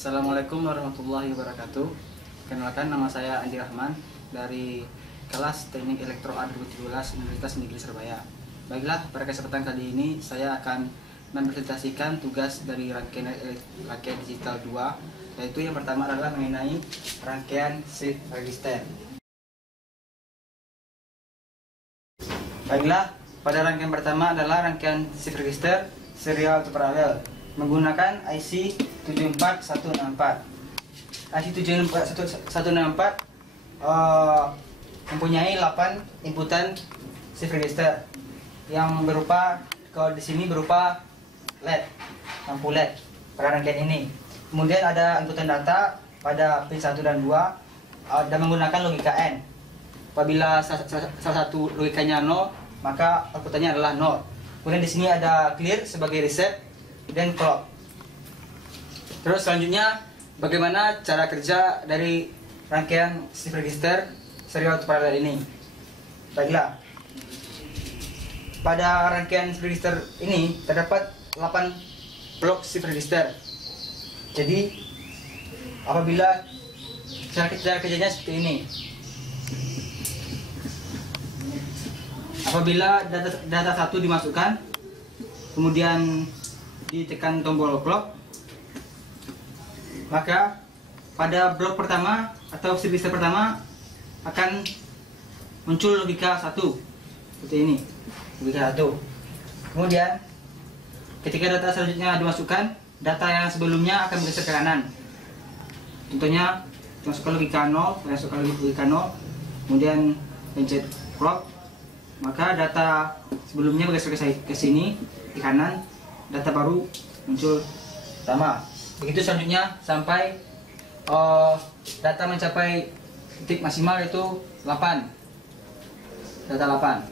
Assalamualaikum warahmatullahi wabarakatuh. Kenalkan, nama saya Andi Rahman dari kelas Teknik Elektro A 2017 Universitas Negeri Surabaya. Baiklah, pada kesempatan kali ini saya akan mempresentasikan tugas dari rangkaian digital 2, yaitu yang pertama adalah mengenai rangkaian shift register. Baiklah, pada rangkaian pertama adalah rangkaian shift register serial atau paralel menggunakan IC 74164. IC 74164 mempunyai 8 inputan shift register yang berupa, kalau di sini berupa LED, lampu LED pada rangkaian ini. Kemudian ada inputan data pada pin 1 dan 2 dan menggunakan logika N. Apabila salah satu logikanya 0, maka outputannya adalah 0. Kemudian di sini ada clear sebagai reset dan clock. Terus selanjutnya, bagaimana cara kerja dari rangkaian shift register serial atau paralel ini? Baiklah, pada rangkaian shift register ini terdapat 8 blok shift register. Jadi apabila cara kerjanya seperti ini, apabila data 1 dimasukkan, kemudian ditekan tombol clock, maka pada blok pertama atau shift register pertama akan muncul logika 1 seperti ini, logika 1. Kemudian ketika data selanjutnya dimasukkan, data yang sebelumnya akan bergeser ke kanan. Contohnya masukkan logika 0, masukkan logika 0, kemudian pencet clock, maka data sebelumnya bergeser ke sini di kanan, data baru muncul pertama. Begitu selanjutnya sampai data mencapai titik maksimal, yaitu 8. Data 8.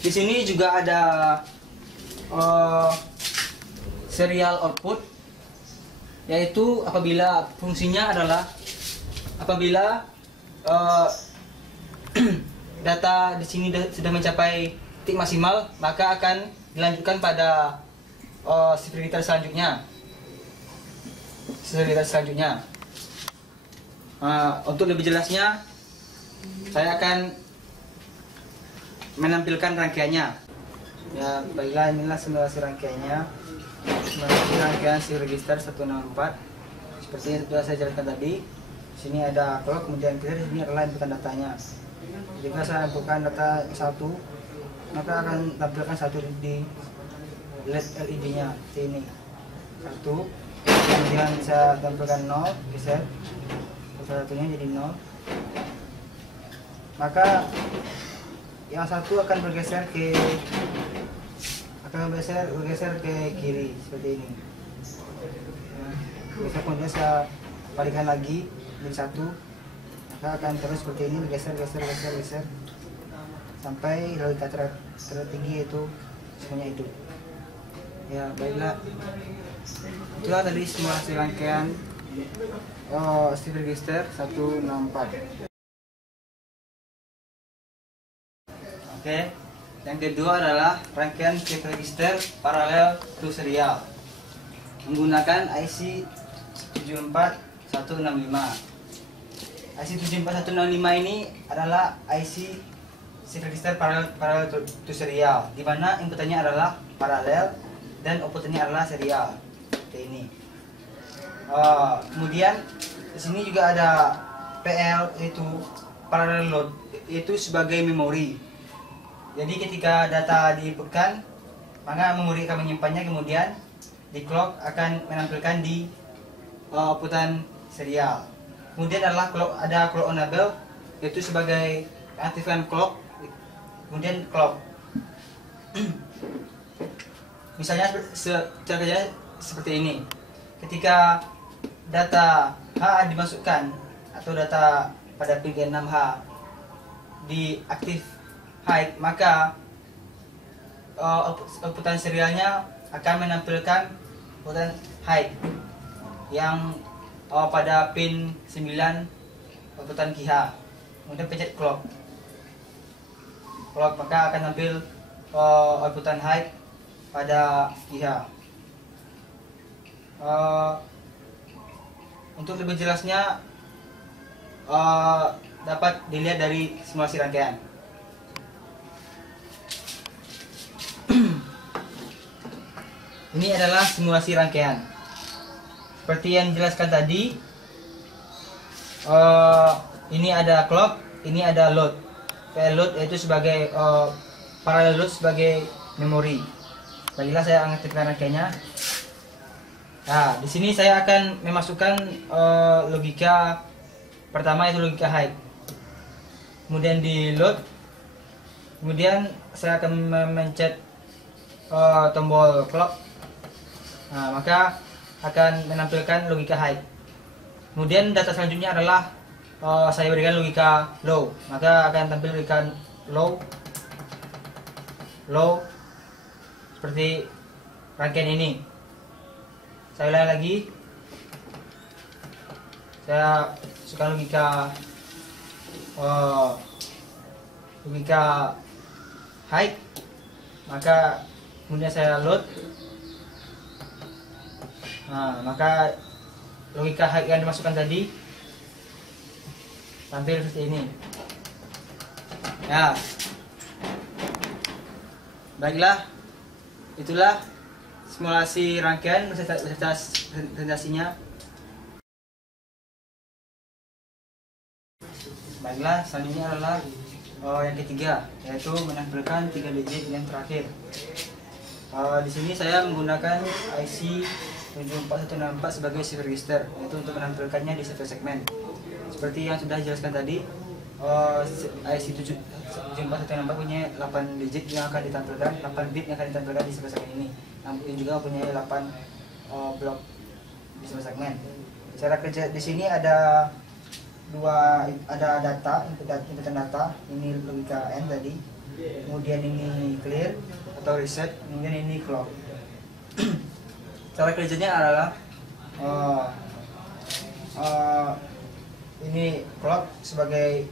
Di sini juga ada serial output, yaitu apabila fungsinya adalah apabila data di sini sudah mencapai titik maksimal, maka akan dilanjutkan pada shift register selanjutnya. Untuk lebih jelasnya, saya akan menampilkan rangkaiannya. Ya, baiklah, inilah simulasi rangkaiannya. Simulasi rangkaian shift register 164. Seperti yang sudah saya jelaskan tadi. Di sini ada clock, kemudian clear, ini adalah inputan datanya. Jika saya inputkan data 1, maka akan tampilkan 1 di LED-nya seperti ini. 1, kemudian saya tampilkan 0, geser satunya jadi 0, maka yang 1 akan bergeser ke kiri seperti ini. Bisa kemudian saya balikan lagi menjadi 1, maka akan terus seperti ini, bergeser sampai logika tertinggi, yaitu semuanya itu. Ya, baiklah, itulah tadi simulasi rangkaian shift register 164. Oke, yang kedua adalah rangkaian shift register paralel to serial menggunakan IC 74165. IC 74165 ini adalah IC shift register paralel to serial, di mana inputannya adalah paralel dan outputnya adalah serial seperti ini. Kemudian di sini juga ada PL, yaitu parallel load, itu sebagai memori. Jadi ketika data diinputkan, maka memori akan menyimpannya, kemudian di clock akan menampilkan di outputan serial. Kemudian ada clock enable, yaitu sebagai aktifkan clock, kemudian clock. Misalnya caranya seperti ini. Ketika data H dimasukkan atau data pada pin 6H di aktif high, maka outputan serialnya akan menampilkan outputan high yang pada pin 9 outputan QH. Kemudian pencet clock, maka akan tampil outputan high pada IH. Eh, untuk lebih jelasnya dapat dilihat dari simulasi rangkaian. Ini adalah simulasi rangkaian. Seperti yang dijelaskan tadi, ini ada clock, ini ada load. Load yaitu sebagai parallel load sebagai memori. Baiklah, saya aktifkan rangkaiannya. Nah, di sini saya akan memasukkan logika pertama, yaitu logika high. Kemudian di load, kemudian saya akan memencet tombol clock. Nah, maka akan menampilkan logika high. Kemudian data selanjutnya adalah saya berikan logika low, maka akan tampil logika low seperti rangkaian ini. Saya ulangi lagi. Saya masukkan logika high, maka kemudian saya load. Nah, maka logika high yang dimasukkan tadi tampil seperti ini. Ya, baiklah, itulah simulasi rangkaian beserta presentasinya. Baiklah, selanjutnya adalah yang ketiga, yaitu menampilkan 3 digit yang terakhir. Di sini saya menggunakan IC 74164 sebagai shift register, yaitu untuk menampilkannya di satu segmen. Seperti yang sudah dijelaskan tadi, IC 74164 punya 8 digit yang akan ditampilkan, 8 bit yang akan ditampilkan di satu segmen ini. Namun juga punya 8 blok di satu segmen. Cara kerja di sini ada data, inputan data, ini logika N tadi, kemudian ini clear atau reset, kemudian ini clock. Cara kerjanya adalah ini clock sebagai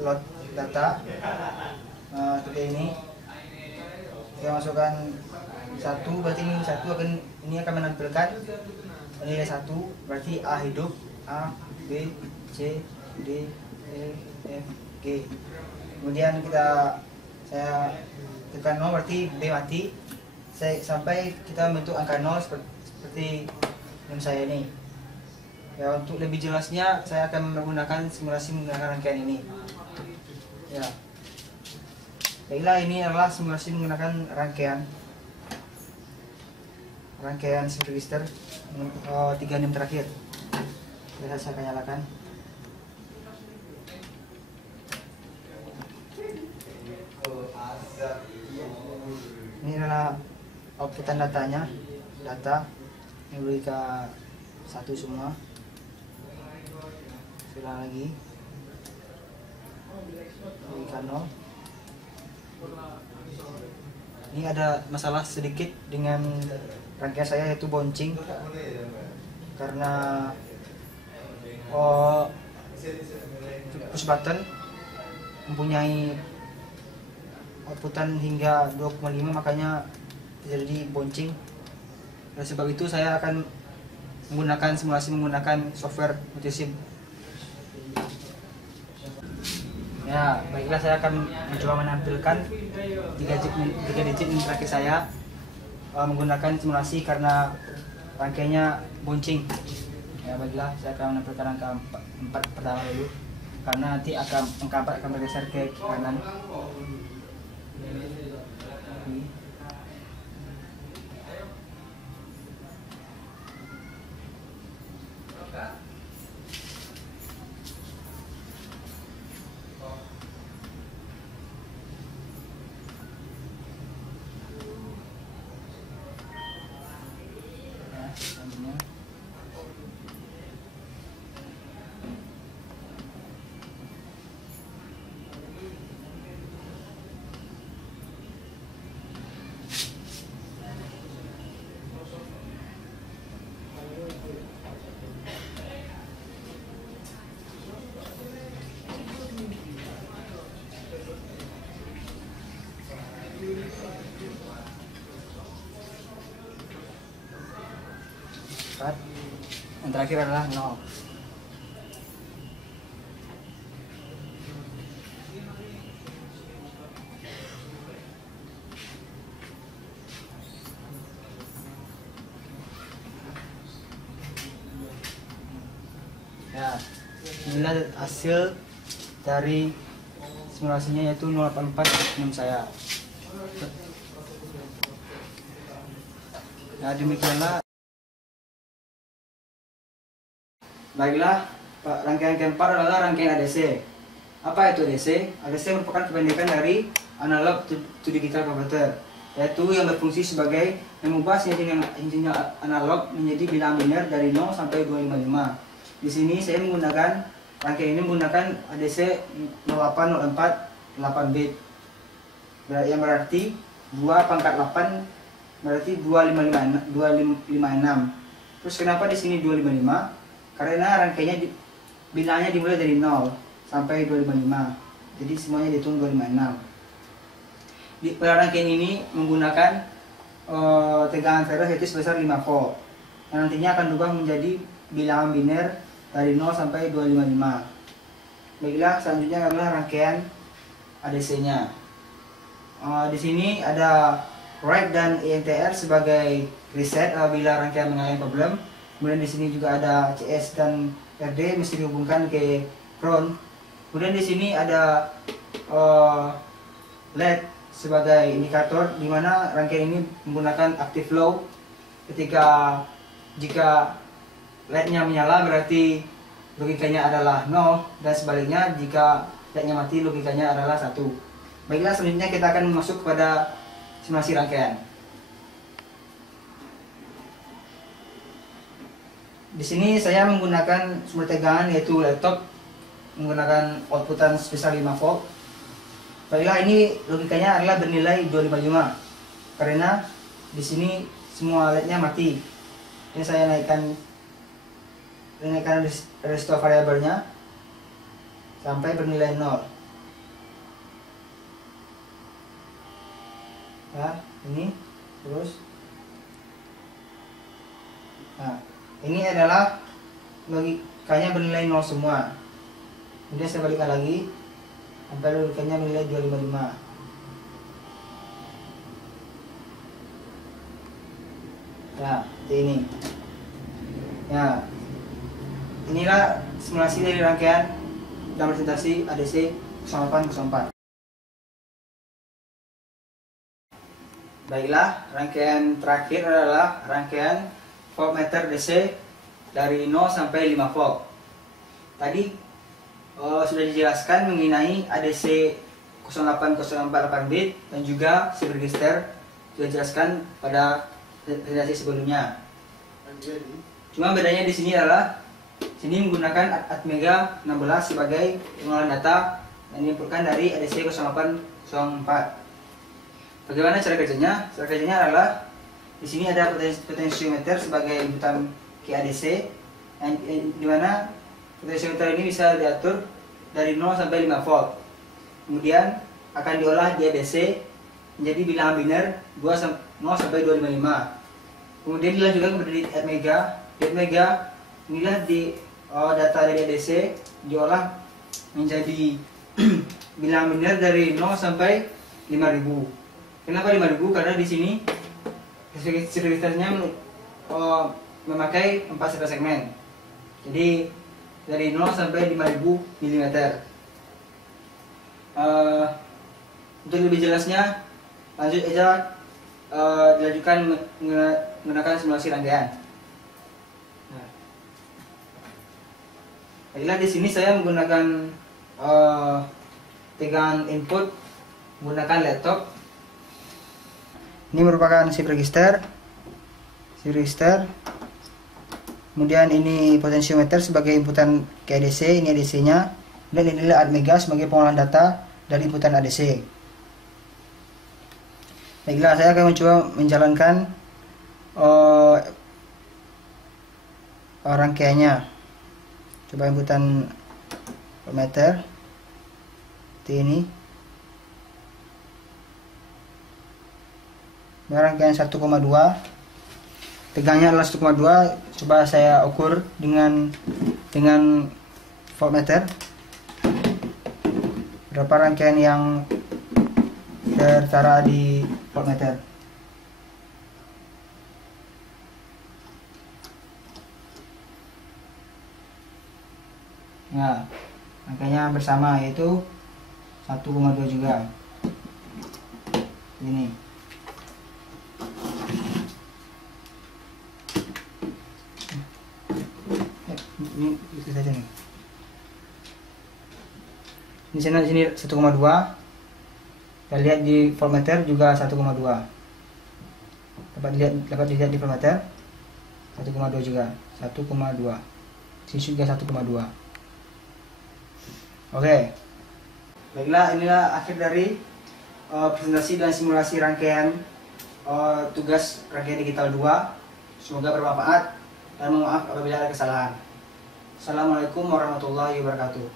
load data, seperti ini. Saya masukkan 1, berarti ini akan menampilkan nilai 1, berarti A hidup, A, B, C, D, E, F, G. Kemudian saya tekan 0, berarti B mati. Sampai kita membentuk angka 0 seperti yang saya ini. Ya, untuk lebih jelasnya saya akan menggunakan simulasi menggunakan rangkaian ini. Ya. Baiklah, ini adalah simulasi menggunakan rangkaian shift register 36 terakhir. Saya akan nyalakan. Ini adalah outputan datanya, data yang logika 1 semua. Ulang lagi, logika 0. Ini ada masalah sedikit dengan rangkaian saya, yaitu bouncing, karena push button mempunyai outputan hingga 2,5, makanya terjadi bouncing. Oleh sebab itu saya akan menggunakan simulasi menggunakan software multisim. Ya, baiklah, saya akan mencoba menampilkan 3 digit yang terakhir saya menggunakan simulasi karena rangkaiannya bouncing. Ya, baiklah, saya akan menampilkan angka 4 pertama dulu, karena nanti angka 4 akan bergeser ke kanan. 4. Yang terakhir adalah 0. Ya, inilah hasil dari simulasinya, yaitu 084 saya. Nah, demikianlah. Baiklah, rangkaian keempat adalah rangkaian ADC. Apa itu ADC? ADC merupakan kependekan dari analog to digital converter, yaitu yang berfungsi sebagai mengubah sinyal analog menjadi bilangan biner dari 0 sampai 255. Di sini saya menggunakan rangkaian ini menggunakan ADC 0804 8 bit. Yang berarti 2 pangkat 8 berarti 256. Terus kenapa di sini 255? Karena rangkaiannya bilangannya dimulai dari 0 sampai 255. Jadi semuanya dihitung 256. Pada rangkaian ini menggunakan tegangan Farad yaitu sebesar 5 volt. Yang nantinya akan berubah menjadi bilangan biner dari 0 sampai 255. Baiklah, selanjutnya adalah rangkaian ADC-nya. Di sini ada write dan INTR sebagai reset apabila rangkaian mengalami problem. Kemudian di sini juga ada CS dan RD mesti dihubungkan ke ground. Kemudian di sini ada LED sebagai indikator di mana rangkaian ini menggunakan active low. Jika LED-nya menyala berarti logikanya adalah 0, dan sebaliknya jika LED-nya mati logikanya adalah 1. Baiklah, selanjutnya kita akan masuk kepada simulasi rangkaian. Di sini saya menggunakan sumber tegangan yaitu laptop menggunakan outputan sebesar 5 volt. Baiklah, ini logikanya adalah bernilai 255 karena di sini semua LED-nya mati. Ini saya naikkan resistor variabelnya sampai bernilai 0. Ya, ini terus. Nah, ini adalah logikanya bernilai 0 semua. Kemudian saya balikkan lagi sampai logikanya bernilai 255. Ya, seperti ini. Ya, inilah simulasi dari rangkaian dan presentasi ADC 0804. Baiklah, rangkaian terakhir adalah rangkaian voltmeter DC dari 0 sampai 5 volt. Tadi sudah dijelaskan mengenai ADC 08048 bit dan juga shift register, sudah dijelaskan pada presentasi sebelumnya. Cuma bedanya di sini adalah sini menggunakan Atmega 16 sebagai pengolahan data yang diinputkan dari ADC 0804. Bagaimana cara kerjanya? Cara kerjanya adalah di sini ada potensiometer sebagai inputan ke ADC, di mana potensiometer ini bisa diatur dari 0 sampai 5 volt. Kemudian akan diolah di ADC menjadi bilangan biner 0 sampai 255. Kemudian dilanjutkan kepada di Atmega. Di Atmega inilah data dari ADC diolah menjadi bilangan biner dari 0 sampai 5000. Kenapa 5000? Karena di sini registernya memakai 4 segmen. Jadi dari 0 sampai 5000 mm. Untuk lebih jelasnya lanjut aja dilanjutkan menggunakan simulasi rangkaian. Nah, baiklah, di sini saya menggunakan tegangan input menggunakan laptop. Ini merupakan shift register. Kemudian ini potensiometer sebagai inputan ke ADC, ini ADC-nya. Dan inilah Atmega sebagai pengolahan data dari inputan ADC. Baiklah, saya akan mencoba menjalankan rangkaiannya. Coba inputan voltmeter seperti ini. Rangkaian 1,2. tegangnya adalah 1,2. Coba saya ukur dengan voltmeter berapa rangkaian yang tertara di voltmeter. Nah, rangkaiannya bersama yaitu 1,2 juga. Ini. Ini itu saja nih. Di sini 1,2. Kita lihat di voltmeter juga 1,2. Dapat dilihat di voltmeter 1,2 juga. 1,2. Sini juga 1,2. Oke. Baiklah, inilah akhir dari presentasi dan simulasi rangkaian tugas rangkaian digital 2. Semoga bermanfaat dan mohon maaf apabila ada kesalahan. Assalamualaikum warahmatullahi wabarakatuh.